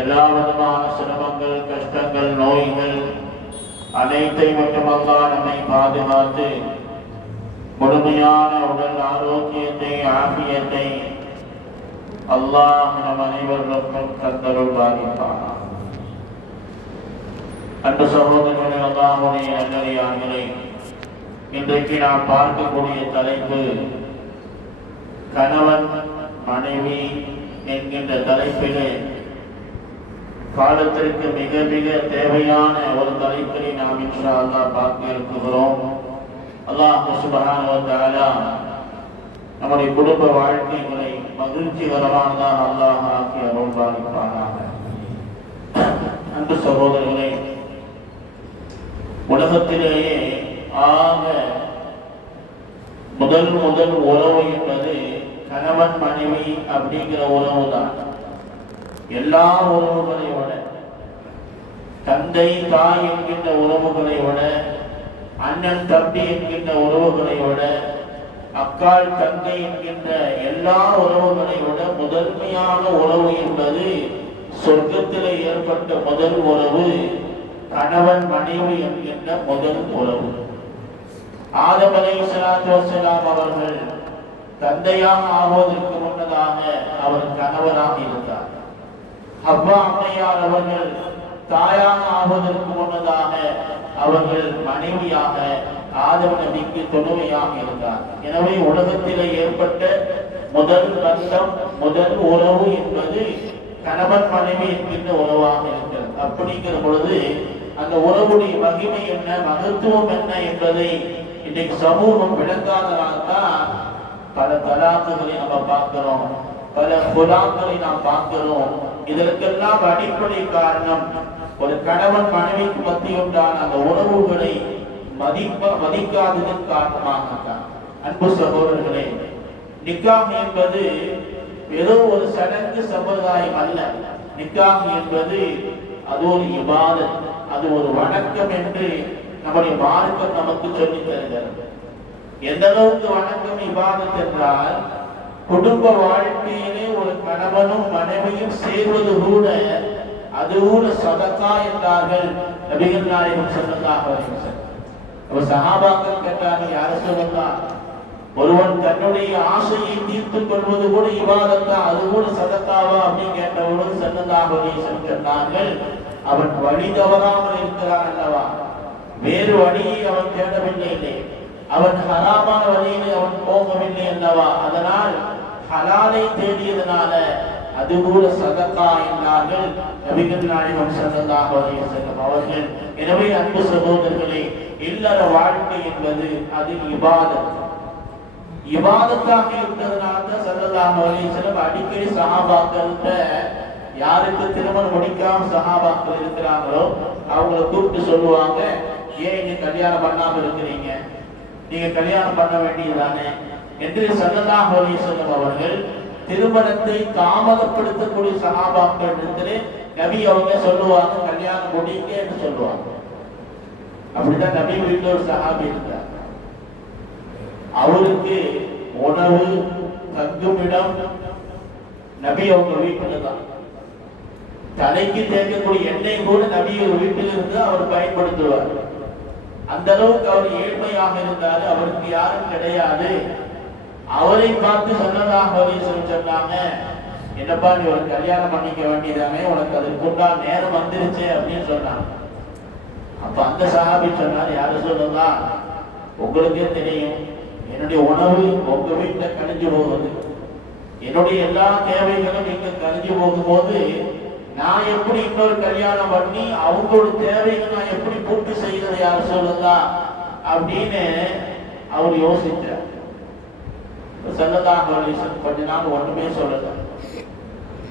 எல்லா விதமான சிரமங்கள், கஷ்டங்கள், நோய்கள் அனைத்தை மட்டும் அல்லாஹ் நம்மை பாதுகாத்து முழுமையான உடல் ஆரோக்கியத்தை, ஆபியத்தை அல்லாஹ் நம் அனைவருக்கும் தந்தருள் பாதிப்பானார். அன்பு சகோதரர்களே, அல்லாஹ்வுடைய நல்லடியார்களே, இன்றைக்கு நாம் பார்க்கக்கூடிய தலைப்பு கணவன் மனைவி என்கின்ற தலைப்பிலே காலத்திற்கு மிக மிக தேவையான ஒரு தலைப்பினை நாம் இன்ஷா அல்லாஹ் பார்க்க இருக்கிறோம். அல்லாஹ் சுப்ஹானஹு வ தஆலா நம்முடைய குடும்ப வாழ்க்கைகளை மகிழ்ச்சிகரமானதாக அல்லாஹ் ஆக்கி அருள் பாலிப்பானாக. அன்பு சகோதரர்களே, உலகத்திலேயே ஆக முதல் உறவு என்பது கணவன் மனைவி அப்படிங்கிற உறவு தான். எல்லா உறவுகளை விட, தந்தை தாய் என்கின்ற உறவுகளை விட, அண்ணன் தம்பி என்கின்ற உறவுகளை விட, அக்காள் தங்கை என்கின்ற எல்லா உறவுகளை விட முதன்மையான உறவு என்பது சொர்க்கத்திலே ஏற்பட்ட முதல் உறவு கணவன் மனைவி என்கின்ற முதல் உறவு. ஆதம் அலைஹிஸ்ஸலாத்து வஸ்ஸலாம் அவர்கள் தந்தையாக ஆவதற்கு முன்னதாக அவர் கணவராக இருந்தார். ஹவ்வா அம்மையார் அவர்கள் தாயாக ஆவதற்கு முன்னதாக அவர்கள் மனைவியாக ஆதம் நபிக்கு துணைவியாக இருந்தார். எனவே உலகத்திலே ஏற்பட்ட முதல் பந்தம், முதல் உறவு என்பது கணவன் மனைவி என்கின்ற உறவாக இருக்கிறது. அப்படிங்கிற பொழுது அந்த உறவுடைய மகிமை என்ன, மகத்துவம் என்ன என்பதை இன்றைக்கு சமூகம் விளங்காததால் தான் பல தலாக்குகளை நம்ம பார்க்கிறோம், பல குலாக்களை நாம் பார்க்கிறோம். இதற்கெல்லாம் அடிப்படை காரணம் ஒரு கணவன் மனைவிக்கு மத்தியுண்டான அந்த உறவுகளை மதிக்காததன் காரணமாகத்தான். அன்பு சகோதரர்களே, நிக்காஹ் என்பது ஏதோ ஒரு சடங்கு சம்பிரதாயம் அல்ல. நிக்காஹ் என்பது அது ஒரு இபாதத், அது ஒரு வணக்கம் என்று நம்முடைய மார்க்கம் நமக்கு சொல்லித் தருகிறது. எந்த அளவுக்கு வணக்கம் இபாதத் என்றால், குடும்ப வாழ்க்கையிலே ஒரு கணவனும் மனைவியும் சேர்வது கூட அது கூட சதகா என்றார்கள் நபிகள் நாயகம் ஸல்லல்லாஹு அலைஹி வஸல்லம். அவர் சஹாபாக்கள் கேட்டார்கள், யார சொல்லலாம், ஒருவன் தன்னுடைய ஆசையை தீர்த்துக் கொள்வது கூட இபாதத்தா, அது கூட சதகாவா அப்படின்னு கேட்டவர்கள் ஸல்லல்லாஹு அலைஹி வஸல்லம் சொன்னார்கள், அவன் வழி தவறாமல் இருக்கிறான் அல்லவா, வேறு வழியை அவன் தேடவில்லை, அவன் ஹராமான வழியிலே அவன் போகவில்லை அல்லவா, அதனால் ஹலாலை தேடியதனால அது கூட சதகா என்றார்கள் நபிகள் நாயகம் ஸல்லல்லாஹு அலைஹி வஸல்லம் அவர்கள். எனவே அன்பு சகோதரர்களே, இல்லற வாழ்க்கை என்பது அது இபாதத். இபாதத்தாக இருந்ததனால தான் ஸல்லல்லாஹு அலைஹி வஸல்லம் அடிக்கடி சஹாபாக்கள்கிட்ட யாருக்கு திருமணம் முடிக்காம சஹாபாக்கள் இருக்கிறாங்களோ அவங்கள கூப்பிட்டு சொல்லுவாங்க, ஏன் நீங்க கல்யாணம் பண்ணாம இருக்கிறீங்க, நீங்க கல்யாணம் பண்ண வேண்டியதானே என்று ஸல்லல்லாஹு அலைஹி வஸல்லம் அவர்கள் திருமணத்தை தாமதப்படுத்தக்கூடிய சஹாபாக்கள் இடத்திலே நபி அவங்க சொல்லுவாங்க, கல்யாணம் முடிங்க என்று சொல்லுவாங்க. அப்படிதான் நபி வீட்டில் ஒரு சஹாபி இருந்தார். அவருக்கு உணவு தங்குமிடம் நபி அவங்க வீட்டில் தான். தலைக்கு தேய்க்கக்கூடிய எண்ணெய் கூட நபி ஒரு வீட்டில் இருந்து அவர் பயன்படுத்துவார். அந்த அளவுக்கு அவர் ஏழ்மையாக இருந்தாரு, அவருக்கு யாரும் கிடையாது. அவரை பார்த்து ஸல்லல்லாஹு அலைஹி வஸல்லம் சொன்னாங்க, என்னப்பா நீ ஒரு கல்யாணம் பண்ணிக்க வேண்டியதானே, உனக்கு அதுக்குண்டா நேரம் வந்துருச்சு அப்படின்னு சொன்னாங்க. அப்ப அந்த சஹாபி சொன்னார், யாரு சொல்லலாம், உங்களுக்கே தெரியும் என்னுடைய உணவு உங்க வீட்டுல கழிஞ்சு போகுது, என்னுடைய எல்லா தேவைகளும் இங்க கழிஞ்சு போகும்போது நான் எப்படி இன்னொரு கல்யாணம் பண்ணி அவங்களோட தேவைகள் நான் எப்படி பூர்த்தி செய்யறது, யாரு சொல்லலாம் அப்படின்னு அவர் யோசிச்சார். ஸல்லல்லாஹு அலைஹி வஸல்லம் கொஞ்ச நாள் ஒண்ணுமே சொல்லல.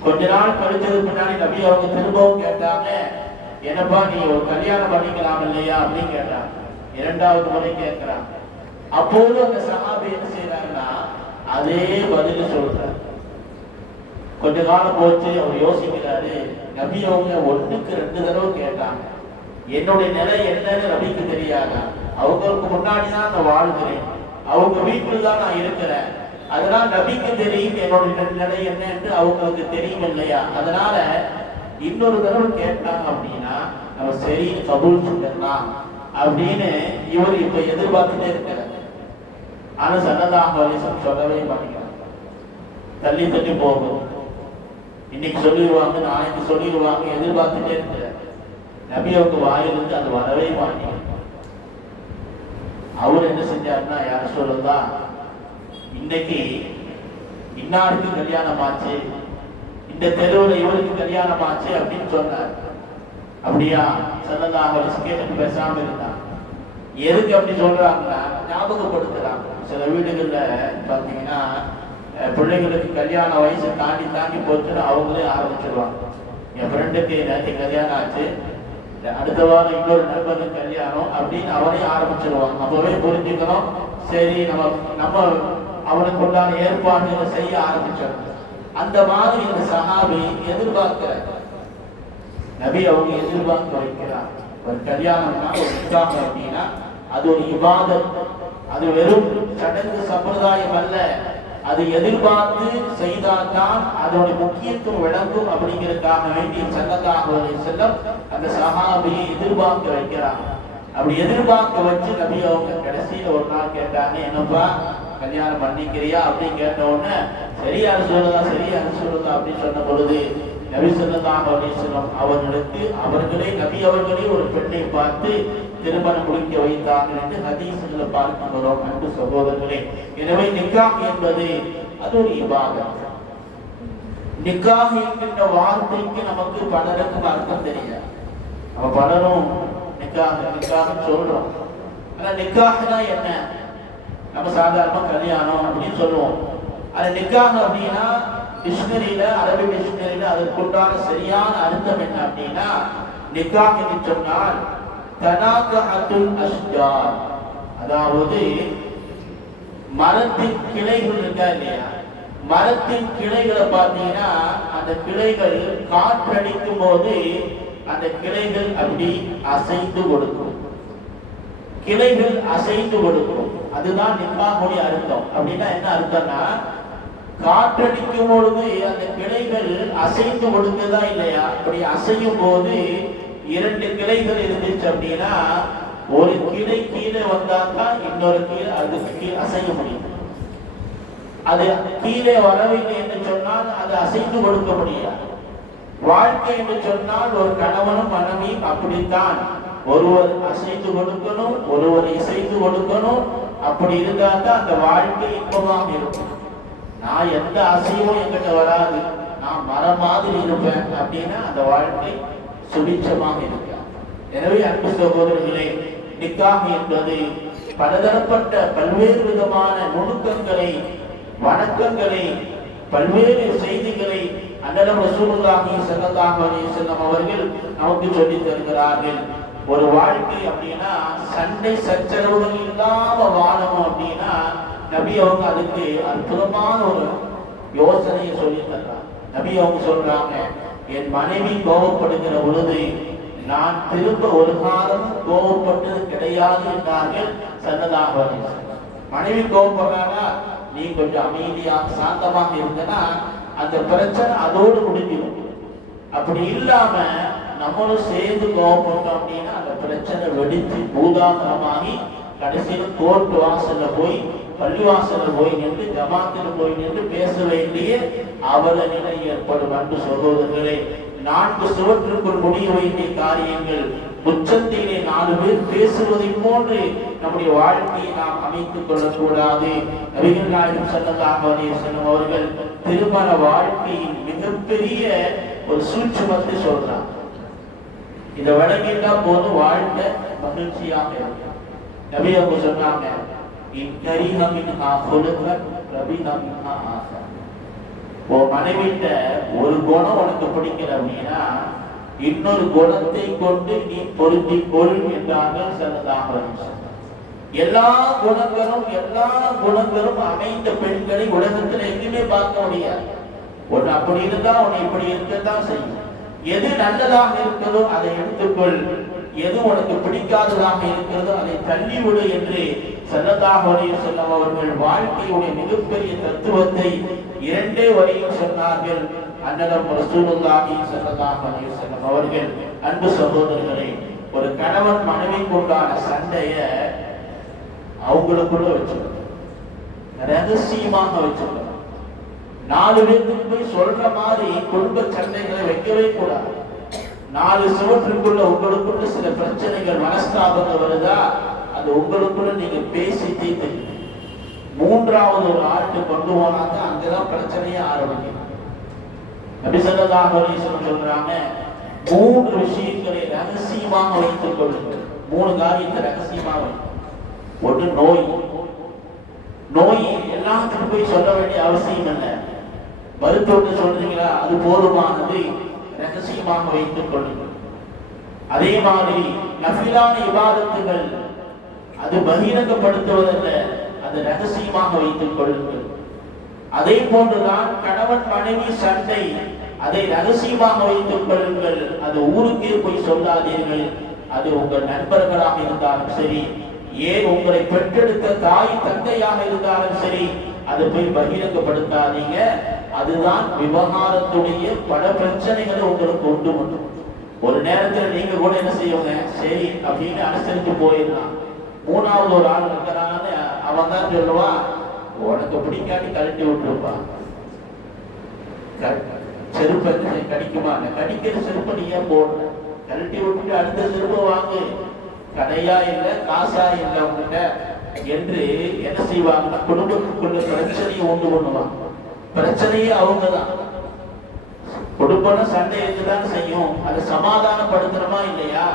கொஞ்ச நாள் கழிச்சது பின்னாடி நபி அவங்க திரும்பவும் கேட்டாங்க, என்னப்பா நீ ஒரு கல்யாணம் பண்ணிக்கலாம் இல்லையா அப்படின்னு கேட்டாங்க. இரண்டாவது முறை கேட்கிறாங்க. அப்போது அந்த சஹாபி என்ன செய்யறாங்கன்னா அதே பதில் சொல்றாரு. கொஞ்ச காலம் போச்சு, அவர் யோசிக்கிறாரு, நபி அவங்க 1க்கு 2 தடவை கேட்டாங்க, என்னுடைய நிலை என்னன்னு நபிக்கு தெரியாதா, அவங்களுக்கு முன்னாடி தான் நான் வாழ்கிறேன், அவங்க வீட்டில் தான் நான் இருக்கிறேன், அதனால் நபிக்கு தெரியும் என்னோட நிலை என்ன என்று அவங்களுக்கு தெரியும் இல்லையா? அதனால இன்னொரு தடவை கேட்டாங்க அப்படின்னா நம்ம சரி கபூல் செஞ்சிடலாம் அப்படின்னு இவர் இப்ப எதிர்பார்த்துட்டே இருக்கிறார். ஆனா ஸல்லல்லாஹு அலைஹி வஸல்லம் சொல்லவே மாட்டேங்கிறாங்க. தள்ளி தள்ளி போகும், இன்னைக்கு சொல்லிடுவாங்க, நாளைக்கு சொல்லிடுவாங்க, எதிர்பார்த்துட்டே இருக்கிறார். நபி அவங்க வாயிலிருந்து அது வரவே மாட்டேங்க. அவர் என்ன செஞ்சாருன்னா, யார சொல்லலாம், இன்னைக்கு இன்னாருக்கு கல்யாணம் ஆச்சு, இந்த தெருவில் இவருக்கு கல்யாணம் ஆச்சு அப்படின்னு சொன்னார். அப்படியா ஸல்லல்லாஹு அலைஹி வஸல்லம் கேட்டு பேசாம இருந்தான். எதுக்கு அப்படி சொல்றாங்கன்னா ஞாபகப்படுத்துறாங்க. சில வீடுகள்ல பார்த்தீங்கன்னா பிள்ளைங்களுக்கு கல்யாண வயசு தாண்டி தாண்டி போச்சுன்னு அவங்களே ஆரம்பிச்சிருவாங்க. என் ஃப்ரெண்டுக்கு நேற்று கல்யாணம் ஆச்சு, அடுத்த வாரம் இன்னொரு நண்பனுக்கு கல்யாணம் அப்படின்னு அவனே ஆரம்பிச்சிருவாங்க. அப்பவே புரிஞ்சுக்கணும், சரி நம்ம அவனுக்கு உண்டான ஏற்பாடுகளை செய்ய ஆரம்பிச்சிடும். அந்த மாதிரி இந்த சஹாபி எதிர்பார்க்கிறார். நபி அவங்க எதிர்பார்க்க வைக்கிறார். ஒரு கல்யாணம்னா ஒரு நிக்காஹ் அப்படின்னா அது ஒரு இபாதத், அது வெறும் சடங்கு சம்பிரதாயம் அல்ல. அது எதிர்பார்த்து செய்தால்தான் அதோட முக்கியத்துவம் விளங்கும். அப்படிங்கிறதுக்காக வேண்டி ஸல்லல்லாஹு அலைஹி வஸல்லம் அந்த சஹாபியை எதிர்பார்க்க வைக்கிறாங்க. அப்படி எதிர்பார்க்க வச்சு நபி அவங்க கடைசியில ஒரு நாள் கேட்டாங்க, என்னப்பா கல்யாணம் பண்ணிக்கிறியா அப்படின்னு கேட்ட உடனே சரியா சொல்லுதா அப்படின்னு சொன்ன பொழுது நபி ஸல்லல்லாஹு அலைஹி வஸல்லம் அவர்களே நபி அவர்களே ஒரு பெண்ணை பார்த்து திருமணம் முடிக்க வைத்தார்கள் என்று ஹதீஸ்களை பார்க்கிறோம். அன்பு சகோதரர்களே, எனவே நிக்காஹ் என்பது அது ஒரு இபாதத். நிக்காஹ் என்கின்ற வார்த்தைக்கு நமக்கு பலருக்கும் அர்த்தம் தெரியாது. நம்ம பலரும் நிக்காஹ் சொல்றோம். ஆனா நிக்காஹ்னா என்ன? நம்ம சாதாரண கல்யாணம் அப்படின்னு சொல்லுவோம். அது நிக்காஹ் அப்படின்னா டிக்ஷனரியில, அரபி டிக்ஷனரியில அதற்குண்டான சரியான அர்த்தம் என்ன அப்படின்னா, நிக்காஹ் என்று சொன்னால் தனாகஅத்துல் அஷ்ஜார், அதாவது மரத்தின் கிளைகள் இருக்கா இல்லையா, மரத்தின் கிளைகளை பார்த்தீங்கன்னா அந்த கிளைகள் காற்றடிக்கும் போது அந்த கிளைகள் அப்படி அசைந்து கொடுக்கும். கிளைகள் அசைந்து கொடுக்கும், அதுதான் நிக்காஹுடைய அர்த்தம். அப்படின்னா என்ன அர்த்தம்னா, காற்றடிக்கும் பொழுது அந்த கிளைகள் அசைந்து கொடுக்குதா இல்லையா? அப்படி அசையும் போது இரண்டு கிளைகள் இருந்துச்சு அப்படின்னா ஒரு கிளை கீழே வந்தால்தான் இன்னொரு கீழே அதுக்கு கீழே அசைய முடியும். அது கீழே வரவில்லை என்று சொன்னால் அது அசைந்து கொடுக்க முடியாது. வாழ்க்கை என்று சொன்னால் ஒரு கணவனும் மனைவியும் அப்படித்தான், ஒருவர் அசைந்து கொடுக்கணும், ஒருவர் இசைந்து கொடுக்கணும். அப்படி இருந்தால் தான் அந்த வாழ்க்கை இன்பமாக இருக்கும். நான் எந்த அசைவும் என்கிட்ட வராது, நான் மரம் மாதிரி இருப்பேன் அப்படின்னா அந்த வாழ்க்கை சுபிட்சமாக இருக்காது. எனவே அன்பு சகோதரர்களே, நிக்காஹ் என்பது பலதரப்பட்ட பல்வேறு விதமான நுணுக்கங்களை, வணக்கங்களை, பல்வேறு செய்திகளை அன்னலம் ரசூலுல்லாஹி ஸல்லல்லாஹு அலைஹி வஸல்லம் அவர்கள் நமக்கு சொல்லித் தருகிறார்கள். ஒரு வாழ்க்கை அப்படின்னா சண்டை சச்சரவுகள் இல்லாம வாழணும் அப்படின்னா நபி அவங்க அதுக்கு அற்புதமான ஒரு யோசனையை சொல்லி தர்றாங்க. நபி அவங்க சொல்றாங்க, என் மனைவி கோபப்படுகிற பொழுது நான் திரும்ப ஒரு காலம் கோபப்பட்டது கிடையாது என்றார்கள் ஸல்லல்லாஹு அலைஹி வஸல்லம். மனைவி கோபப்படுறாங்கன்னா நீ கொஞ்சம் அமைதியாக சாந்தமாக இருந்தனா அந்த பிரச்சனை அதோடு முடிஞ்சிடும். அப்படி இல்லாம நம்மளும் சேர்ந்து கோபப்பட்டோம் அப்படின்னா அந்த பிரச்சனை வெடித்து பூதாகரமாகி கடைசியில் கோர்ட்டு வாசல்ல போய், பள்ளிவாசல்ல போய் நின்று, ஜமாத்தில் போய் நின்று பேச வேண்டிய அவல நிலை ஏற்படும். அன்பு சகோதரர்களே, 4 சுவற்றுக்குள் முடிய வேண்டிய காரியங்கள் உச்சத்திலே 4 பேர் பேசுவதை போன்று நம்முடைய வாழ்க்கையை நாம் அமைத்துக் கொள்ளக்கூடாது. நபிகள் நாயகம் ஸல்லல்லாஹு அலைஹி வஸல்லம் அவர்கள் திருமண வாழ்க்கையின் மிகப்பெரிய ஒரு சூட்சுமத்தை சொல்றாங்க. இதை வழங்கிட்டா போதும், வாழ்க்கை மகிழ்ச்சியாக இருக்கும். நபி அவங்க சொன்னாங்க, மனைவிட்ட ஒரு குணம் உனக்கு பிடிக்கல அப்படின்னா இன்னொரு குணத்தை கொண்டு நீ பொருந்திக் கொள் என்றார்கள் ஸல்லல்லாஹு அலைஹி வஸல்லம். எல்லா குணங்களும் அமைந்த பெண்களை உலகத்தில் எங்குமே பார்க்க முடியாது. ஒன்று அப்படி இருந்தா உன்னை இப்படி இருக்கத்தான் செய்யும். எது நல்லதாக இருக்கிறதோ அதை எடுத்துக்கொள், எது உனக்கு பிடிக்காததாக இருக்கிறதோ அதை தள்ளிவிடு என்று ஸல்லல்லாஹு அலைஹி வஸல்லம் அவர்கள் வாழ்க்கையுடைய மிகப்பெரிய தத்துவத்தை இரண்டே வரியில் சொன்னார்கள். அன்னலம் ரசூலுல்லாஹி ஸல்லல்லாஹு அலைஹி வஸல்லம் அவர்கள், அன்பு சகோதரர்களே, ஒரு கணவன் மனைவிக்குண்டான சண்டைய அவங்களுக்குள்ள வச்சுக்கணும், ரகசியமாக வச்சுக்கணும். 4 பேருக்கு போய் சொல்ற மாதிரி குடும்ப சண்டைகளை வைக்கவே கூடாது. 4 சுவற்றுக்குள்ள உங்களுக்குள்ள சில பிரச்சனைகள் மனஸ்தாபங்கள் வருதா, அது உங்களுக்குள்ள நீங்க பேசி தீர்த்து 3வது ஒரு ஆட்டு கொண்டு போனாதான் அங்கதான் பிரச்சனையே ஆரம்பிக்கும். நபி ஸல்லல்லாஹு அலைஹி வஸல்லம் சொல்றாங்க, 3 விஷயங்களை ரகசியமாக வைத்துக் கொள்ளுங்கள். 3 காரியத்தை ரகசியமாக வைத்து. ஒன்று நோய். நோய் எல்லாத்துக்கும் போய் சொல்ல வேண்டிய அவசியம் இல்லை. மருத்துவத்தை சொல்றீங்களா, அது போதுமானது, ரகசியமாக வைத்துக் கொள்ளுங்கள். அதே மாதிரி நஃபிலான இபாதத்துகள், அது பகிரங்கப்படுத்துவதல்ல, அது ரகசியமாக வைத்துக் கொள்ளுங்கள். அதே போன்றுதான் கணவன் மனைவி சண்டை, அதை ரகசியமாக வைத்துக் கொள்ளுங்கள். அது ஊருக்கே போய் சொல்லாதீர்கள். அது உங்கள் நண்பர்களாக இருந்தாலும் சரி, ஏன் உங்களை பெற்றெடுத்த தாய் தந்தையாக இருந்தாலும் சரி, அதை போய் பகிரங்கப்படுத்தாதீங்க. அதுதான் விவகாரத்துடைய பல பிரச்சனைகளை உங்களுக்கு உண்டு பண்ணும். ஒரு நேரத்தில் நீங்க கூட என்ன செய்யுங்க, சரி அப்படின்னு அனுசரித்து போயிடலாம். 3வது ஒரு ஆள் இருக்கிறான்னு அவன் தான் சொல்லுவான், உனக்கு பிடிக்காட்டி கழட்டி விட்டுருப்பான். செருப்பை கடிக்குமா, கடிக்கிற செருப்பை நீ ஏன் போடல, கழட்டி விட்டுட்டு அடுத்த செருப்பை வாங்கு, கடையா இல்லை காசா இல்லை அவங்ககிட்ட என்று என்ன செய்வாங்கன்னா குடும்பத்துக்குள்ள பிரச்சனையை உண்டு பண்ணுவாங்க. பிரச்சனையே அவங்கதான். குடும்பம் சண்டை இருக்குதான் செய்யும். அதை சமாதானப்படுத்துறமா இல்லையா?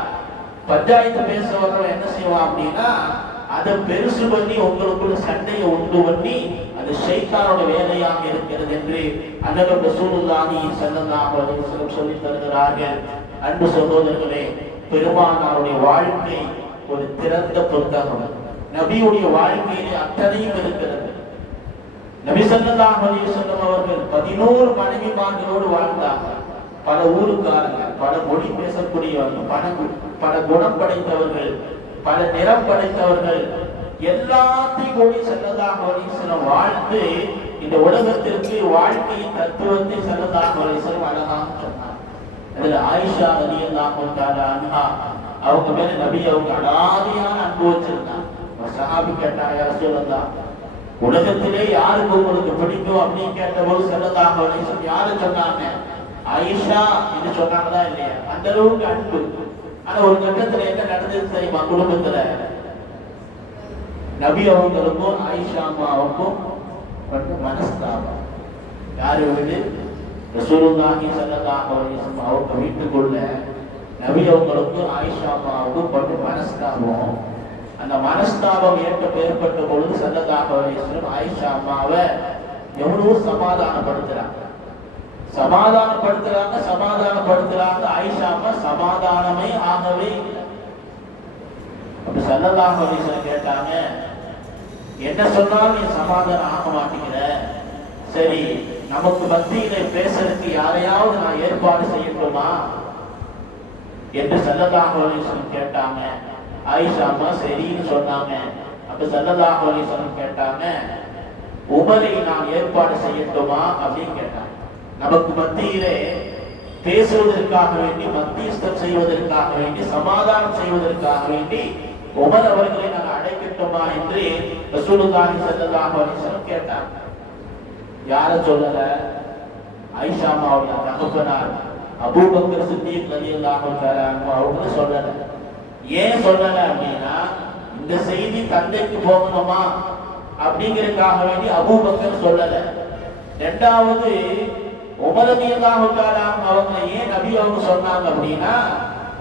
பஞ்சாயத்து பேச வர்றவன் என்ன செய்வான் அப்படின்னா அதை பெருசு பண்ணி உங்களுக்குள்ள சண்டையை உண்டு பண்ணி அது ஷைத்தானோட வேலையாக இருக்கிறது என்று அன்னலம் ரசூலுல்லாஹி ஸல்லல்லாஹு அலைஹி வஸல்லம் சொல்லி தருகிறார்கள். அன்பு சகோதரர்களே, பெருமானாருடைய வாழ்க்கை ஒரு திறந்த புத்தகம். நபியுடைய வாழ்க்கையிலே அத்தனையும் இருக்கிறது. நபி ஸல்லல்லாஹு அலைஹி வஸல்லம் அவர்கள் 11 மனைவிமார்களோடு வாழ்ந்தார்கள். பல ஊருக்காரங்க, பல மொழி பேசக்கூடியவர்கள், பல குணம் படைத்தவர்கள், பல நிறம் படைத்தவர்கள், எல்லாத்தையும் கூடி ஸல்லல்லாஹு அலைஹி வஸல்லம் வாழ்ந்து இந்த உலகத்திற்கு வாழ்க்கையின் தத்துவத்தை ஸல்லல்லாஹு அலைஹி வஸல்லம் அழகாக சொன்னார். அதுல ஆயிஷா ரலியல்லாஹு தஆலா அன்ஹா அவங்க மேல நபி அவங்க அடாதியான அன்பு வச்சிருந்தாங்க. ஒரு சஹாபி கேட்டாங்க, யா ரசூலல்லாஹ், உலகத்திலே யாருக்கு உங்களுக்கு பிடிக்கும் அப்படின்னு கேட்டபோது ஸல்லல்லாஹு அலைஹி வஸல்லம் யாரை சொன்னாங்க? ஆயிஷா என்று சொன்னாங்களா இல்லையா? அந்த அளவுக்கு அன்பு. ஆனா ஒரு கட்டத்துல என்ன நடந்தது தெரியுமா? குடும்பத்துல நபி அவங்களுக்கும் ஆயிஷா அம்மாவுக்கும் மனஸ்தாபம். யாரு வீடு? ரசூலுல்லாஹி ஸல்லல்லாஹு அலைஹி வஸல்லம் அவங்க வீட்டுக்குள்ள நபி அவங்களுக்கும் ஆயிஷா அம்மாவுக்கும் பட்டு மனஸ்தாபம். அந்த மனஸ்தாபம் ஏற்பட்ட பொழுது ஸல்லல்லாஹு அலைஹி வஸல்லம் ஆயிஷா அம்மாவை எவ்வளவு சமாதானப்படுத்துறாங்க. ஆயிஷா அம்மா சமாதானமே ஆகவே இல்லை. அப்ப ஸல்லல்லாஹு அலைஹி வஸல்லம் கேட்டாங்க, என்ன சொன்னாலும் நீ சமாதானம் ஆக மாட்டேங்கிற, சரி நமக்கு மத்தியில பேசுறதுக்கு யாரையாவது நான் ஏற்பாடு செய்யட்டுமா என்று ஸல்லல்லாஹு அலைஹி வஸல்லம் கேட்டாங்க. ஆயிஷா அம்மா சரின்னு சொன்னாங்க. அப்ப ஸல்லல்லாஹு அலைஹி வஸல்லம் கேட்டாங்க, உமரை நான் ஏற்பாடு செய்யட்டுமா அப்படின்னு கேட்டாங்க. நமக்கு மத்தியிலே பேசுவதற்காக வேண்டி, மத்தியஸ்தம் செய்வதற்காக வேண்டி, சமாதானம் செய்வதற்காக வேண்டி உமர் அவர்களை நான் அழைக்கட்டுமா என்று ரசூலுல்லாஹி ஸல்லல்லாஹு அலைஹி வஸல்லம் கேட்டாங்க. யார சொல்லல? ஆயிஷா அம்மாவுடைய தகப்பனார் அபூபக்கர் சித்திக் ரலியல்லாஹு தஆலா அன்ஹு அவங்க சொல்லல. ஏன் சொல்லல அப்படின்னா, இந்த செய்தி தந்தைக்கு போகணுமா அப்படிங்கிறதுக்காக வேண்டி அபூபக்கர் சொல்லல. இரண்டாவது உமர் ரலியல்லாஹு தஆலா அவங்க ஏன் நபி அவங்க சொன்னாங்க அப்படின்னா,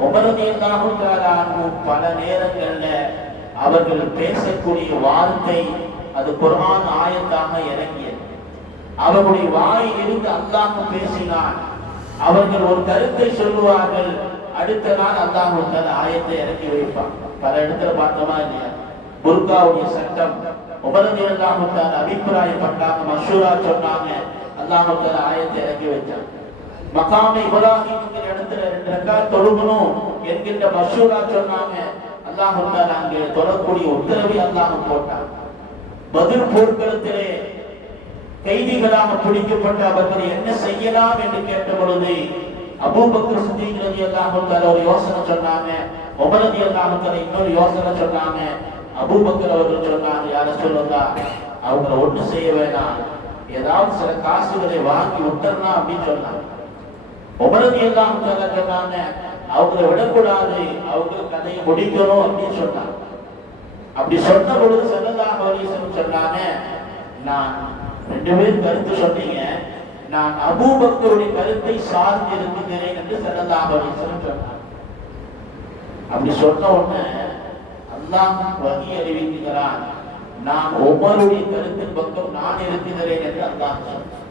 உமர் ரலியல்லாஹு தஆலா பல நேரங்கள்ல அவர்கள் பேசக்கூடிய வார்த்தை அது குர்ஆன் ஆயத்தாக இறங்கியது. அவர்களுடைய வாயிலிருந்து அல்லாஹ் பேசினான். அவர்கள் ஒரு கருத்தை சொல்லுவார்கள், அடுத்த நாள் அல்லாஹ் தஆலா ஆயத்தை இறக்கி வைப்பான். பல இடத்துல பார்த்தோமா இல்லையா? புர்காவுடைய சட்டம் உமர் ரலியல்லாஹு தஆலா அபிப்பிராயப்பட்டாங்க, மஷூரா சொன்னாங்க, அல்லாஹ் தஆலா ஆயத்தை இறக்கி வச்சான். மகாமே இப்ராஹிம்ங்கிற இடத்துல 2 ரக்காத் தொழுகணும் என்கின்ற மஷூரா சொன்னாங்க, அல்லாஹ் அங்கே தொடரக்கூடிய உத்தரவை அல்லாஹ் போட்டான். பத்ர் போர்க்களத்திலே கைதிகளாக பிடிக்கப்பட்ட அவர்கள் என்ன செய்யலாம் என்று கேட்ட பொழுது அபூபக்கர் சித்திக் ரலியல்லாஹு தஆலா ஒரு யோசனை சொன்னாங்க, உமர் ரலியல்லாஹு தஆலா இன்னொரு யோசனை சொன்னாங்க. அபூபக்கர் அவர்கள் சொன்னாங்க, யா ரசூலல்லாஹ் அவங்கள ஒண்ணு செய்ய வேணாம், ஏதாவது சில காசுகளை வாங்கி விட்டுறலாம் அப்படின்னு சொன்னாங்க. உமர் ரலியல்லாஹு தஆலா சொன்னாங்க, அவங்கள விடக்கூடாது, அவங்க கதையை முடிக்கணும் அப்படின்னு சொன்னாங்க. அப்படி சொன்ன பொழுது ஸல்லல்லாஹு அலைஹி வஸல்லம் சொன்னாங்க, நான் ரெண்டு பேரும் கருத்து சொன்னீங்க, நான் அபூபக்கருடைய கருத்தை சார்ந்து இருக்கிறேன் என்று ஸல்லல்லாஹு அலைஹி வஸல்லம் சொன்னார். அப்படி சொன்ன உடனே அல்லாஹ் வஹி அறிவிக்கிறான், நான் உமருடைய கருத்தின் பக்கம் நான் இருக்கிறேன் என்று அல்லாஹ் சொன்னார்.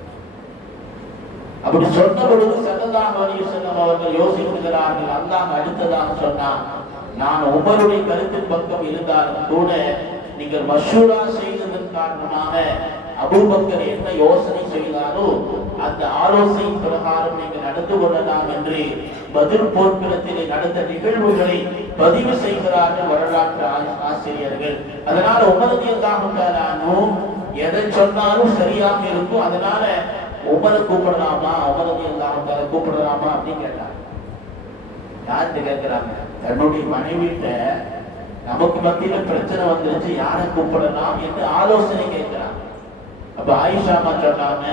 அப்படி சொன்ன பொழுது ஸல்லல்லாஹு அலைஹி வஸல்லம் அவர்கள் யோசிக்கிறார்கள். அல்லாஹ் அடுத்ததாக சொன்னான், நான் உமருடைய கருத்தின் பக்கம் இருந்தாலும் கூட நீங்கள் மஷூரா செய்ததன் காரணமாக அபூபக்கர் என்ன யோசனை செய்தாரோ அந்த ஆலோசனை பிரகாரம் நீங்கள் நடந்து கொள்ளலாம் என்று பத்ர் போர்க்களத்திலே நடந்த நிகழ்வுகளை பதிவு செய்கிறார்கள் வரலாற்று ஆசிரியர்கள். அதனால உமர் ரலியல்லாஹு தஆலா எதை சொன்னாலும் சரியாக இருக்கும். அதனால உமரை கூப்பிடலாமா, உமர் ரலியல்லாஹு தஆலா கூப்பிடலாமா அப்படின்னு கேட்டாங்க. யார்கிட்ட கேட்கிறாங்க? தன்னுடைய மனைவிட்ட நமக்கு மத்தியில பிரச்சனை வந்துருச்சு, யாரை கூப்பிடலாம் என்று ஆலோசனை கேட்கிறாங்க. அப்ப ஆயிஷா அம்மா சொன்னாங்க,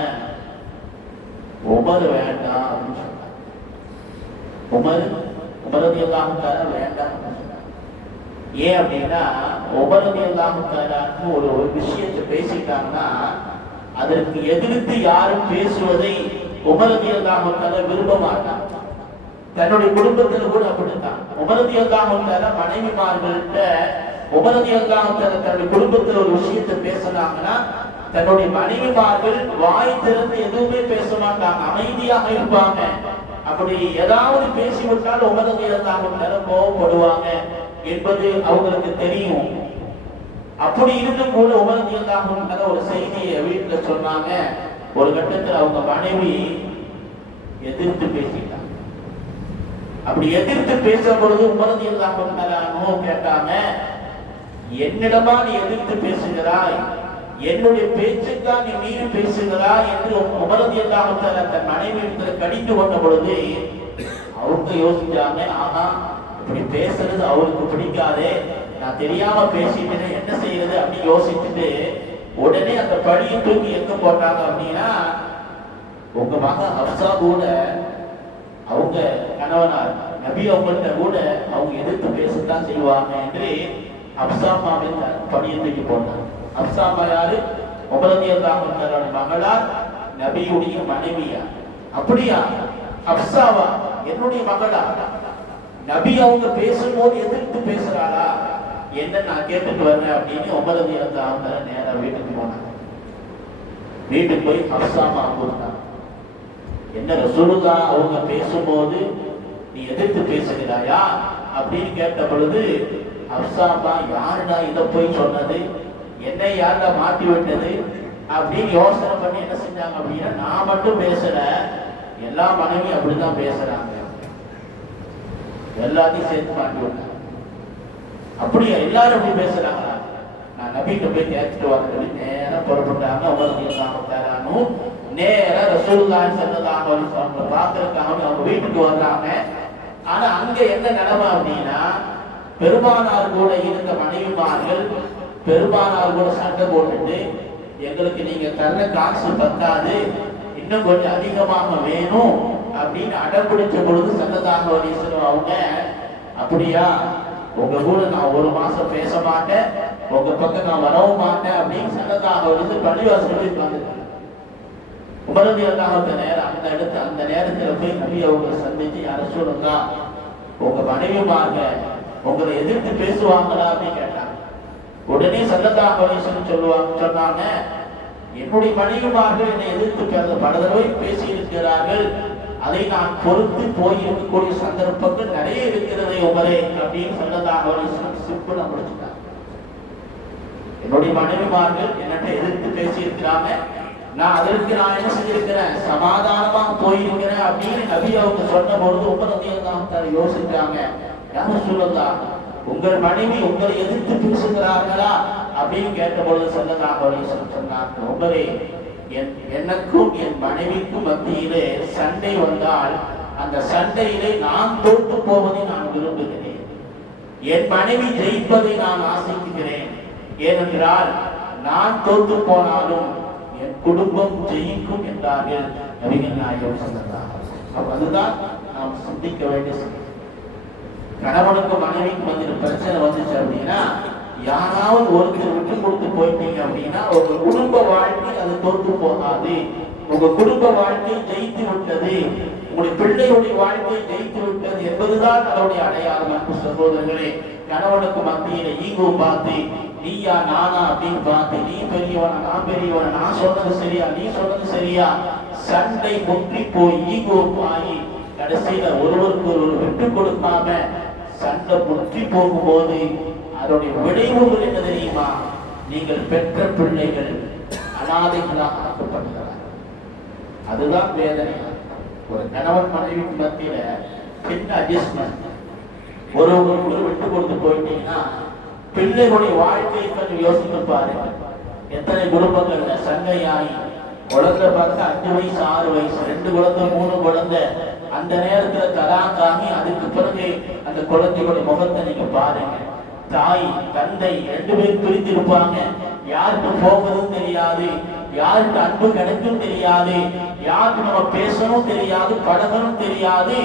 உமர் வேண்டாம் அப்படின்னு சொன்னாங்க. உமர் ரலியல்லாஹு தஆலா வேண்டாம் அப்படின்னு சொன்னாங்க. ஏன் அப்படின்னா உமர் ரலியல்லாஹு தஆலான்னு ஒரு விஷயத்தை பேசிட்டாங்கன்னா அதற்கு எதிர்த்து யாரும் பேசுவதை உமர் ரலியல்லாஹு தஆலா விரும்ப மாட்டாங்க. தன்னுடைய குடும்பத்தில் கூட அப்படித்தான். உமர் ரலியல்லாஹு தஆலா மனைவிமார்கள்ட்ட உமர் ரலியல்லாஹு தஆலா தன்னுடைய குடும்பத்தில் ஒரு விஷயத்தை பேசினாங்கன்னா தன்னுடைய மனைவிமார்கள் வாய் திறந்து எதுவுமே பேச மாட்டாங்க, அமைதியாக இருப்பாங்க. அப்படி ஏதாவது பேசிவிட்டால் உமர் ரலியல்லாஹு தஆலா கோபப்படுவாங்க என்பது அவங்களுக்கு தெரியும். அப்படி இருந்தும் கூட உமர் ரலியல்லாஹு தஆலா ஒரு செய்தியை வீட்டுல சொன்னாங்க. ஒரு கட்டத்தில் அவங்க மனைவி எதிர்த்து பேசிட்டாங்க. அப்படி எதிர்த்து பேசும் பொழுது உமர் ரலியல்லாஹு தஆலா கேட்டாங்க, என்னிடமா நீ எதிர்த்து பேசுகிறாய், என்னுடைய பேச்சுக்காக நீ மீறி பேசுகிறாய் என்று உமர் ரலியல்லாஹு தஆலா தன் மனைவியிடத்தில் கடிந்து கொண்ட பொழுது அவங்க யோசிச்சாங்க, ஆஹா இப்படி பேசுறது அவருக்கு பிடிக்காதே, நான் தெரியாம பேசிட்டேன்னு என்ன செய்யறது அப்படின்னு யோசிச்சுட்டு உடனே அந்த பழியை தூக்கி எங்க போட்டாங்க அப்படின்னா உங்க மகன் ஹப்ஸா கூட அவங்க கணவனார் நபி அவங்கள்ட்ட கூட அவங்க எதிர்த்து பேசத்தான் செய்வாங்க என்று ஹப்ஸாமாவின் பழியை தூக்கி போட்டாங்க. ஹப்ஸாமா யாரு? உமர் ரலியல்லாஹு தஆலா மகளார், நபியுடைய மனைவியா? அப்படியா? ஹப்ஸாவா என்னுடைய மகளா? நபி அவங்க பேசும்போது எதிர்த்து பேசுறாளா? என்ன நான் கேட்டுட்டு வர்றேன் அப்படின்னு உமர் ரலியல்லாஹு தஆலா நேரா வீட்டுக்கு போனாங்க. வீட்டுக்கு போய் ஹப்ஸாமா கூப்பிட்டாங்க. என்ன ரசூலுல்லாஹ் அவங்க பேசும்போது நீ எதிர்த்து பேசுகிறாயா அப்படின்னு கேட்ட பொழுது ஹப்ஸாமா யாருடா இதை போய் சொன்னது, என்னை யாருடா மாட்டி விட்டது அப்படின்னு யோசனை பண்ணி என்ன செஞ்சாங்க அப்படின்னா, நான் மட்டும் பேசல, எல்லா மனைவியும் அப்படிதான் பேசுறாங்க, எல்லாத்தையும் சேர்த்து மாட்டி விட்டாங்க. அப்படியா எல்லாரும் அப்படி பேசுறாங்களா? நான் நபிகிட்ட போய் கேட்டுட்டு வரேன் நேரம் புறப்பட்டாங்க. உமர் ரலியல்லாஹு தஆலா நேரா ரசூலுல்லாஹி ஸல்லல்லாஹு அலைஹி வஸல்லம் பார்க்கறதுக்காக அவங்க வீட்டுக்கு வந்தாங்க. ஆனா அங்க என்ன நிலைமை அப்படின்னா பெருமானார் கூட இருந்த மனைவிமார்கள் பெருமானார் கூட சண்டை போட்டுட்டு, எங்களுக்கு நீங்க தர காசு பத்தாது, இன்னும் கொஞ்சம் அதிகமாக வேணும் அப்படின்னு அடம்பிடிச்ச பொழுது ஸல்லல்லாஹு அலைஹி வஸல்லம் அவங்க, அப்படியா உங்க கூட நான் ஒரு மாசம் பேச மாட்டேன், உங்க பக்கம் நான் வரவும் மாட்டேன் அப்படின்னு ஸல்லல்லாஹு அலைஹி வஸல்லம் பள்ளிவாசலுக்கு உட்கார்ந்துட்டாங்க. உமர் ரலியல்லாஹு தஆலா அந்த நேரத்தில் போய் நபி அவங்க சந்திச்சு, யா ரசூலல்லாஹ் உங்க மனைவிமார்க உங்களை எதிர்த்து பேசுவாங்களா அப்படின்னு கேட்டாங்க. உடனே ஸல்லல்லாஹு அலைஹி வஸல்லம் சொன்னாங்க, என்னுடைய மனைவிமார்கள் என்னை எதிர்த்து பல தடவை பேசி இருக்கிறார்கள், அதை நான் பொறுத்து போய் இருக்கக்கூடிய சந்தர்ப்பங்கள் நிறைய இருக்கிறது உமரே அப்படின்னு ஸல்லல்லாஹு அலைஹி வஸல்லம் சிம்பிளா முடிச்சுட்டாங்க. என்னுடைய மனைவிமார்கள் என்னட்ட எதிர்த்து பேசி இருக்கிறாங்க, நான் அதற்கு நான் என்ன செஞ்சிருக்கிறேன், சமாதானமா போயிருக்கிறேன் அப்படின்னு நபி அவங்க சொன்ன பொழுது உமர் ரலியல்லாஹு தஆலா யோசிச்சாங்க, யா ரசூலல்லாஹ் உங்கள் மனைவி உங்களை எதிர்த்து பேசுகிறார்களா அப்படின்னு கேட்டபொழுது ஸல்லல்லாஹு அலைஹி வஸல்லம் சொன்னார்கள், உங்களே எனக்கும் என் மனைவிக்கும் மத்தியிலே சண்டை வந்தால் அந்த சண்டையிலே நான் தோற்று போவதை நான் விரும்புகிறேன், என் மனைவி ஜெயிப்பதை நான் ஆசைக்கிறேன். ஏனென்றால் நான் தோற்று போனாலும் என் குடும்பம் ஜெயிக்கும் என்றார்கள் நபிகள் நாயகம் ஸல்லல்லாஹு அலைஹி வஸல்லம். அதுதான் நாம் சிந்திக்க வேண்டிய. கணவனுக்கு மனைவிக்கு மத்தியில் பிரச்சனை வந்துச்சு அப்படின்னா, யாராவது ஒருத்தர் விட்டு கொடுத்து போயிட்டீங்க அப்படின்னா உங்க குடும்ப வாழ்க்கை அது தோற்று போகாது. உங்க குடும்ப வாழ்க்கை ஜெயித்து விட்டது, உங்களுடைய பிள்ளையுடைய வாழ்க்கை ஜெயித்து விட்டது என்பதுதான் அதனுடைய அடையாளம். அன்பு சகோதரர்களே, கணவனுக்கு மத்தியில ஈகோ பார்த்து நீயா நானா அப்படின்னு பார்த்து, நீ பெரியவனா நான் பெரியவனா, நான் சொன்னது சரியா நீ சொன்னது சரியா, சண்டை முற்றி போய் ஈகோ ஆகி கடைசியில ஒருவருக்கு ஒருவர் விட்டு கொடுக்காம சண்டை முற்றி போகும்போது அதனுடைய விளைவுகள் என்ன தெரியுமா? நீங்கள் பெற்ற பிள்ளைகள் அனாதைகளாக ஆக்கப்படுகிறார். அதுதான் வேதனை. ஒரு கணவன் மனைவிக்கு மத்தியில சின்ன அட்ஜஸ்ட்மெண்ட், ஒருவருக்கு விட்டு கொடுத்து போயிட்டீங்கன்னா பிள்ளைகளுடைய வாழ்க்கையை கொஞ்சம் யோசித்து பாருங்க. எத்தனை குடும்பங்கள்ல சண்டையாகி குழந்தை பார்த்து 5 வயசு 6 வயசு 2 குழந்தை 3 குழந்தை, அந்த நேரத்துல தலாக்காமி அதுக்கு பிறகு அந்த குழந்தையோட முகத்தை நீங்க பாருங்க. தாய் தந்தை 2 பேரும் பிரித்து இருப்பாங்க. யாருக்கு போவதும் தெரியாது, யாருக்கு அன்பு கிடைக்கும் தெரியாது, யாருக்கு நம்ம பேசணும் தெரியாது, பழகணும் தெரியாது,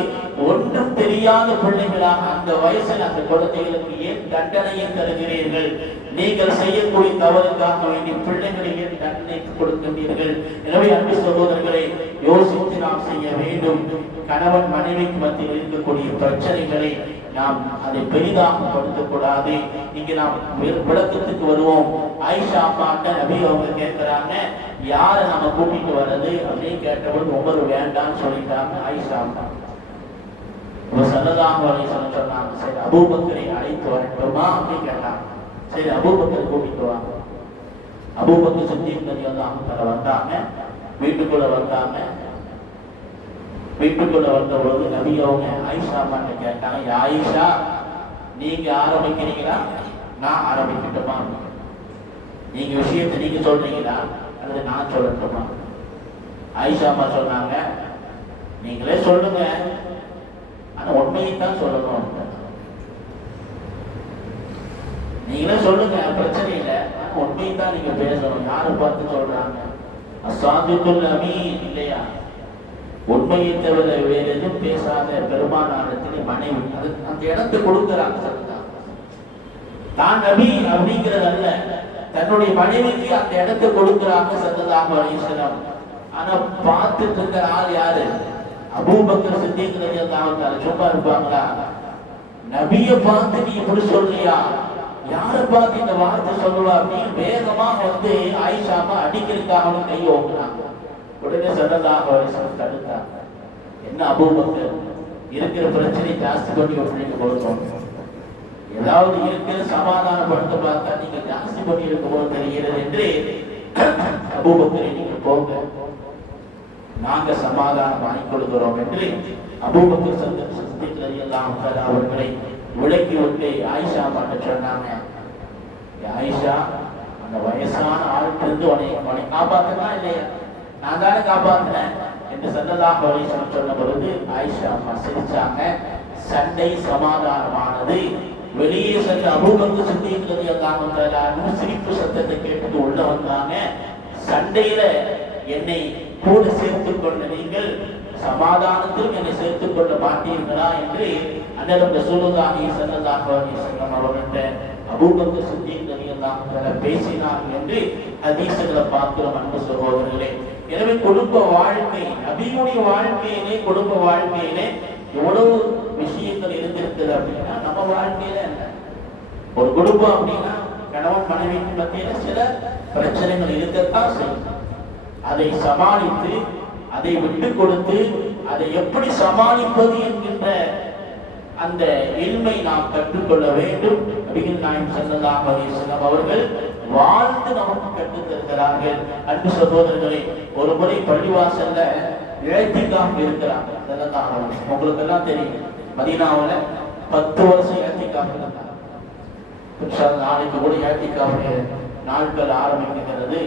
ஒன்றும் தெரியாத பிள்ளைகளாக அந்த வயசில் அந்த குழந்தைகளுக்கு ஏன் தண்டனையை தருகிறீர்கள்? நீங்கள் செய்யக்கூடிய தவறுக்காக வேண்டிய பிள்ளைகளை ஏன் தண்டனை கொடுக்கின்றீர்கள்? எனவே அன்பு சகோதரர்களை யோசித்து நாம் செய்ய வேண்டும். கணவன் மனைவிக்கு மத்தியில் இருக்கக்கூடிய பிரச்சனைகளை நாம் அதை பெரிதாக படுத்தக்கூடாது. இங்க நாம் விளக்கத்துக்கு வருவோம். ஆயிஷா அம்மாட்ட நபி அவங்க கேட்கிறாங்க, யாரை நம்ம கூட்டிட்டு வர்றது அப்படின்னு கேட்டபோது உமர் வேண்டாம்னு சொல்லிட்டாங்க. ஆயிஷா அம்மா ஸல்லல்லாஹு அலைஹி வஸல்லம் சொன்னாங்க, சரி அபூபக்கரை அழைத்து வரட்டுமா அப்படின்னு கேட்டாங்க. சரி அபூபக்கரை கூட்டிட்டு வாங்க. அபூபக்கர் சித்திக் ரலியல்லாஹு அன்ஹு வந்தாங்க. வீட்டுக்குள்ள வந்தாங்க. வீட்டுக்குள்ள வந்தபோது நபி அவங்க ஆயிஷா அம்மாட்ட கேட்டாங்க, ஆயிஷா நீங்க ஆரம்பிக்கிறீங்களா நான் ஆரம்பிக்கட்டுமா? நீங்க விஷயத்தை நீங்க சொல்றீங்களா அல்லது நான் சொல்லட்டுமா? ஆயிஷா அம்மா சொன்னாங்க, நீங்களே சொல்லுங்க, ஆனா உண்மையை தான் சொல்லணும். நீங்களே சொல்லுங்க, பிரச்சனை இல்லை, ஆனா உண்மையை தான் நீங்க பேசணும். யாரை பார்த்து சொல்றாங்க? அஸ்ஸாதிகுல் அமீன் இல்லையா? உண்மையை தவிர வேற எதுவும் பேசாத பெருமானாரத்தின் மனைவி அது அந்த இடத்தை கொடுக்கிறாங்க. தான் நபி அப்படிங்கிறது அல்ல, தன்னுடைய மனைவிக்கு அந்த இடத்தை கொடுக்கிறாங்க ஸல்லல்லாஹு அலைஹி வஸல்லம். ஆனா பார்த்துட்டு இருக்கிற ஆள் யாரு? அபூபக்கர் சித்திக் ரலியல்லாஹு அன்ஹு. சும்மா இருப்பாங்களா? நபியை பார்த்து நீ இப்படி சொல்றியா, யாரை பார்த்து இந்த வார்த்தை சொல்லுவா அப்படின்னு வேகமாக வந்து ஆயிஷா அம்மா அடிக்கிறதுக்காக கையை ஓக்குறாங்க. உடனே ஸல்லல்லாஹு அலைஹி வஸல்லம் தடுத்தாங்க. என்ன அபூபக்கர், இருக்கிற பிரச்சனை ஜாஸ்தி பண்ணி விட்டுறீங்க போதும், ஏதாவது இருக்கிற சமாதானப்படுத்த பார்த்தா நீங்க ஜாஸ்தி பண்ணி இருக்க போது தெரிகிறது என்று அபூபக்கரை நீங்க போங்க, நாங்க சமாதானம் வாங்கிக் கொடுக்கிறோம் என்று அபூபக்கர் சித்திக் ரலியல்லாஹு அன்ஹு அவர்களை விலக்கி விட்டு ஆயிஷா அம்மாட்ட சொன்னாங்க, ஆயிஷா அந்த வயசான ஆளுக்கு இருந்து உன்னை காப்பாத்தனா இல்லையா? நான் தானே காப்பாத்தினேன் என்று ஸல்லல்லாஹு அலைஹி வஸல்லம் சொன்ன பொழுது ஆயிஷா அம்மா சிரிச்சாங்க. சண்டை சமாதானமானது. வெளியே சென்ற அபூபக்கர் சித்திக் ரலியல்லாஹு அன்ஹு சிரிப்பு சத்தத்தை கேட்டு உள்ள வந்தாங்க. சண்டையில என்னை கூட சேர்த்துக் கொண்ட நீங்கள் சமாதானத்தில் என்னை சேர்த்துக் கொள்ள மாட்டீர்களா என்று அண்ணன் ரசூலுல்லாஹி ஸல்லல்லாஹு அலைஹி வஸல்லம் அவர்கிட்ட அபூபக்கர் சித்திக் ரலியல்லாஹு அன்ஹு பேசினார்கள் என்று ஹதீஸ்களை பார்க்கிறோம். அன்பு சகோதரர்களே, எனவே குடும்ப வாழ்க்கை, நபியுடைய வாழ்க்கையிலே குடும்ப வாழ்க்கையிலே எவ்வளவு விஷயங்கள் இருந்திருக்குது அப்படின்னா, நம்ம வாழ்க்கையில ஒரு குடும்பம் அப்படின்னா கணவன் மனைவிக்கு மத்தியில சில பிரச்சனைகள் இருக்கத்தான் செய்யும். அதை சமாளித்து, அதை விட்டு கொடுத்து, அதை எப்படி சமாளிப்பது என்கின்ற அந்த இல்மை நாம் கற்றுக்கொள்ள வேண்டும். நபிகள் நாயகம் ஸல்லல்லாஹு அலைஹி வஸல்லம் அவர்கள் வாழ்ந்து நமக்கு கற்றுத் தருகிறார்கள். அன்பு சகோதரர்களே, ஒரு முறை பள்ளிவாசல்ல இழத்திக்காக இருக்கிறாங்க ஸல்லல்லாஹு அலைஹி வஸல்லம். உங்களுக்கு எல்லாம் தெரியும், மதீனாவுல 10 வருஷம் இழத்திக்காக இருந்தாங்க. நாளைக்கு கூட ஏத்திக்காவுடைய நாட்கள் ஆரம்பிக்கிறது.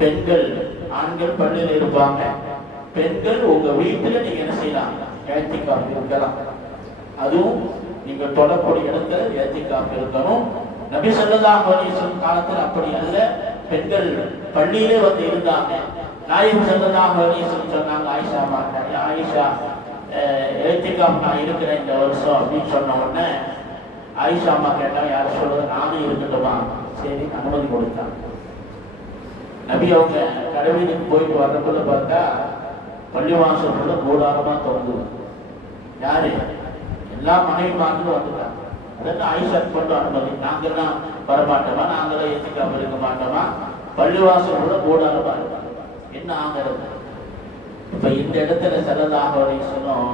பெண்கள், ஆண்கள் பள்ளியில் இருப்பாங்க. பெண்கள் உங்க வீட்டுல நீங்க என்ன செய்யலாம், ஏத்திக்காப்பு இருக்கலாம். அதுவும் நீங்க தொடக்கூடிய இடத்துல ஏத்திக்காப்பு இருக்கணும். நபி ஸல்லல்லாஹு அலைஹி வஸல்லம் காலத்தில் அப்படி அல்ல, பெண்கள் பள்ளியிலே வந்து இருந்தாங்க. நாயகம் ஸல்லல்லாஹு அலைஹி வஸல்லம் சொன்னாங்க, ஆயிஷா மாட்டாங்க, ஆயிஷா ஏத்திக்காப் நான் இருக்கிறேன் இந்த வருஷம் அப்படின்னு சொன்ன உடனே ஆயிஷா அம்மா கேட்டாங்க, யாரும் சொல்றது, நானும் இருக்கட்டுமா? சரி, அனுமதி கொடுத்தாங்க. நபி அவங்க கடவுளுக்கு போயிட்டு வர்றதுக்குள்ள பார்த்தா பள்ளிவாசல்ல கூடாரமா திறந்துது. யாரு? எல்லா மனைவிமார்களும் வந்துட்டாங்க. அதெல்லாம் ஆயிஷாக்கு மட்டும் அனுமதி. நாங்கெல்லாம் வரமாட்டோமா? நாங்களாம் ஏத்திக்காம இருக்க மாட்டோமா? பள்ளிவாசல்ல கூடாரமா இருப்பாங்க. என்ன ஆகிறது? இப்ப இந்த இடத்துல ஸல்லல்லாஹு அலைஹி வஸல்லம்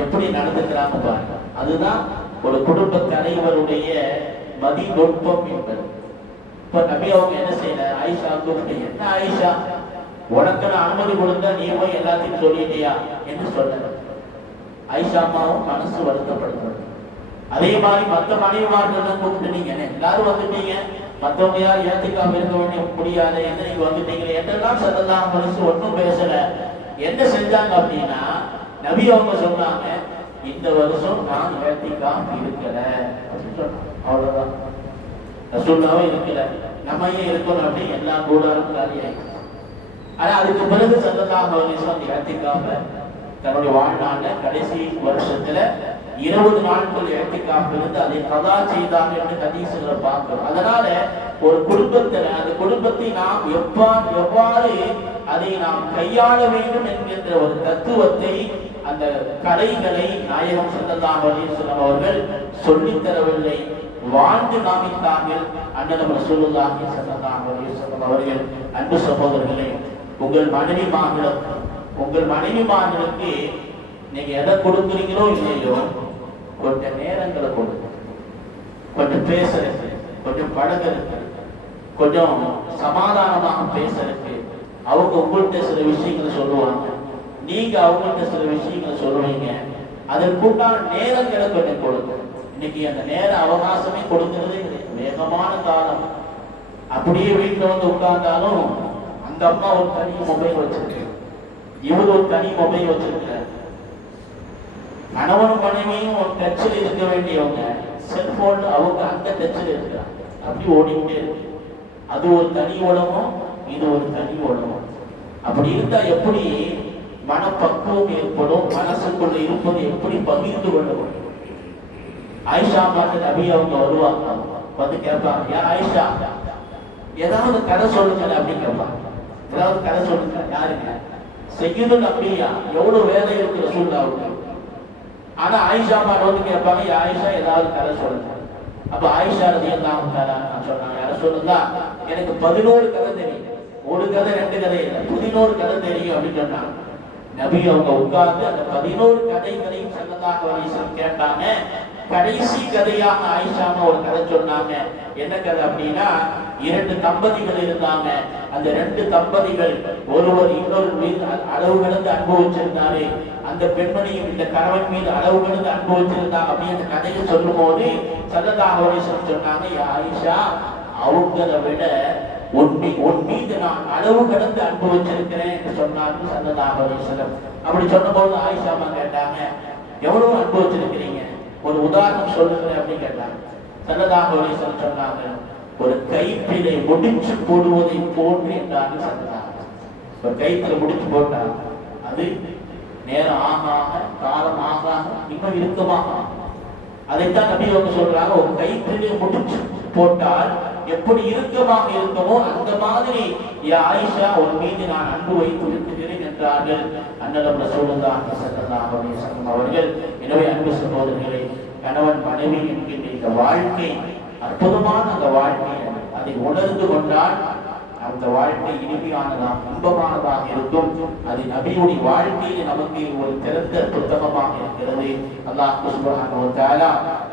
எப்படி நடந்துக்கிறாங்க பாருங்க. அதுதான் ஒரு குடும்ப தலைவருடைய மதிநுட்பம் என்பது. இப்ப நபி அவங்க என்ன செய்யல, ஆயிஷா கூப்பிட்டு, என்ன ஆயிஷா, உனக்கு நான் அனுமதி கொடுத்தா நீ போய் எல்லாத்தையும் சொல்லிட்டியா என்று சொன்ன. ஆயிஷா அம்மாவும் மனசு வருத்தப்படுறது. அதே மாதிரி மற்ற மனைவிமார்கள் கூப்பிட்டு, நீங்க எல்லாரும் வந்துட்டீங்க, மற்றவங்க யாரும் ஏத்திக்காம இருக்க வேண்டிய முடியாது, என்ன நீங்க வந்துட்டீங்களே என்றெல்லாம் ஸல்லல்லாஹு அலைஹி வஸல்லம் ஒன்றும் பேசல. என்ன செஞ்சாங்க அப்படின்னா, நபி அவங்க சொன்னாங்க, இந்த வருஷம் நான் ஏத்திக்காம இருக்கல அப்படின்னு சொன்னாங்க. அவ்வளவுதான். ரசூலுல்லாஹ் இருக்கல, நம்ம ஏன் இருக்கணும் அப்படி எல்லா கூடாரும் காலியாயிடுச்சு. ஆனா அதுக்கு பிறகு ஸல்லல்லாஹு அலைஹி வஸல்லம் ஏத்திக்காம தன்னுடைய வாழ்நாள்ல கடைசி வருஷத்துல 20 நாட்கள் ஏத்திக்காம இருந்து அதை கதா செய்தாங்க என்று ஹதீஸ்களை பார்க்கிறோம். அதனால ஒரு குடும்பத்துல அந்த குடும்பத்தை நாம் எவ்வாறு அதை நாம் கையாள வேண்டும் என்கின்ற ஒரு தத்துவத்தை, அந்த கலைகளை நாயகம் ஸல்லல்லாஹு அலைஹி வஸல்லம் அவர்கள் சொல்லித் தரவில்லை, வாழ்ந்து காமித்தார்கள். அண்ணன் ரசூலுல்லாஹி ஸல்லல்லாஹு அலைஹி வஸல்லம் அவர்கள். அன்பு சகோதரர்களே, உங்கள் மனைவிமார்களுக்கு நீங்க எதை கொடுக்குறீங்களோ இல்லையோ, கொஞ்சம் நேரங்களை கொடுங்க, கொஞ்சம் பேசுறதுக்கு, கொஞ்சம் பழகிறதுக்கு, கொஞ்சம் சமாதானமாக பேசுறதுக்கு. அவங்க உங்கள்கிட்ட சில விஷயங்களை சொல்லுவாங்க, நீங்க அவங்கள்ட்ட சில விஷயங்களை சொல்லுவீங்க. அதற்குண்டான நேரங்களை கொஞ்சம் கொடுங்க. இன்னைக்கு அந்த நேர அவகாசமே கொடுக்கிறதே வேகமான காலம். அப்படியே வீட்டுல வந்து உட்கார்ந்தாலும் அந்த அம்மா ஒரு தனி மொபைல் வச்சிருக்கு, இவர் ஒரு தனி மொபைல் வச்சிருக்கிறார். கணவன் மனைவியும் ஒரு டச்சில் இருக்க வேண்டியவங்க செல்போன் அவங்க அந்த டச்சில் இருக்கிறாங்க. அப்படி ஓடிக்கிட்டே இருக்கு. அது ஒரு தனி உலகம், இது ஒரு தனி உலகம். அப்படி இருந்தா எப்படி மனப்பக்குவம் ஏற்படும், மனசுக்குள்ள இருப்பது எப்படி பகிர்ந்து கொள்ள முடியும்? ஆயிஷா பார்த்து நபி அவங்க வருவாங்க, வந்து கேட்பாங்க, யா ஆயிஷா ஏதாவது கதை சொல்லுங்க அப்படின்னு கேட்பாங்க. ஏதாவது கதை சொல்லுங்க. யாருங்க? செய்யுதுன்னு அப்படியா? எவ்வளவு வேலை இருக்கு ரசூலுல்லாஹ்வுக்கு. ஆனா ஆயிஷா வந்து கேட்பாங்க, யா ஆயிஷா ஏதாவது கதை சொல்லுங்க. அப்ப ஆயிஷா ரலியல்லாஹு தஆலா நான் சொன்னாங்க, யார சொல்லுங்க, எனக்கு 11 கதை தெரியும், ஒரு கதை 2 கதை இல்லை, 11 கதை தெரியும் அப்படின்னு சொன்னாங்க. நபி அவங்க உட்கார்ந்து அந்த 11 கதைகளையும் ஸல்லல்லாஹு அலைஹி வஸல்லம் கேட்டாங்க. கடைசி கதையாக ஆயிஷா ஒரு கதை சொன்னாங்க. என்ன கதை அப்படின்னா, 2 தம்பதிகள் இருந்தாங்க. அந்த 2 தம்பதிகள் ஒருவர் இன்னொரு மீது அளவு கடந்து அனுபவிச்சிருந்தாரு, அந்த பெண்மணியும் இந்த கணவன் மீது அளவு கடந்து அனுபவிச்சிருந்தாங்க. அப்படி அந்த கதையை சொல்லும் போது ஸல்லல்லாஹு அலைஹி வஸல்லம் சொன்னாங்க, யா ஆயிஷா, அவங்களை விட உன் மீது நான் அளவு கடந்து அனுபவிச்சிருக்கிறேன் என்று சொன்னார்கள் ஸல்லல்லாஹு அலைஹி வஸல்லம். அப்படி சொன்னபோது ஆயிஷா கேட்டாங்க, எவ்வளவு அனுபவிச்சிருக்கிறீங்க, ஒரு உதாரணம் சொல்லுங்க அப்படின்னு கேட்டாங்க. ஸல்லல்லாஹு அலைஹி வஸல்லம் சொன்னாங்க, ஒரு கைப்பிலை முடிச்சு போடுவதை போன்று என்றார்கள் ஸல்லல்லாஹு. ஒரு கைப்பிலை முடிச்சு போட்டா அது நேரம் ஆக காலம் ஆக இன்னும் இறுக்கமாக. அதைத்தான் நபி அவங்க சொல்றாங்க, ஒரு கைப்பிலை முடிச்சு போட்டால் எப்படி இறுக்கமாக இருக்குமோ அந்த மாதிரி யா ஆயிஷா உன் மீது நான் அன்பு வைத்து இருக்கிறேன் என்றார்கள் அண்ணன் ரசூலுல்லாஹி ஸல்லல்லாஹு அலைஹி வஸல்லம் அவர்கள். எனவே அன்பு சகோதரர்களே, கணவன் மனைவி என்கின்ற இந்த வாழ்க்கை அற்புதமான அந்த வாழ்க்கை, அதை உணர்ந்து கொண்டால் அந்த வாழ்க்கை இனிமையானதாக இன்பமானதாக இருக்கும். அது நபியுடைய வாழ்க்கையில் நமக்கு ஒரு திறந்த புத்தகமாக இருக்கிறது. அல்லாஹ் சுப்ஹானஹு வ தஆலா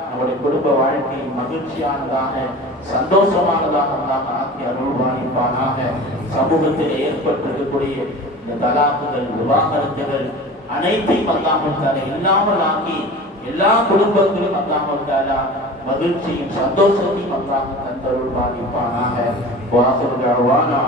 நம்முடைய குடும்ப வாழ்க்கையை மகிழ்ச்சியானதாக சந்தோஷமானதாக அல்லாஹ் ஆக்கி அருள்வாளிப்பானாக. சமூகத்தில் ஏற்பட்டிருக்கக்கூடிய இந்த தலாக்குகள், விவாகரத்துகள் அனைத்தையும் அல்லாஹ் தஆலா இல்லாமல் ஆக்கி எல்லா குடும்பங்களும் அல்லாஹ் தஆலா மகிழ்ச்சியும் சந்தோஷத்தையும் அல்லாஹ் தந்தருள் பாதிப்பானாக. வாஹிரு தஅவானா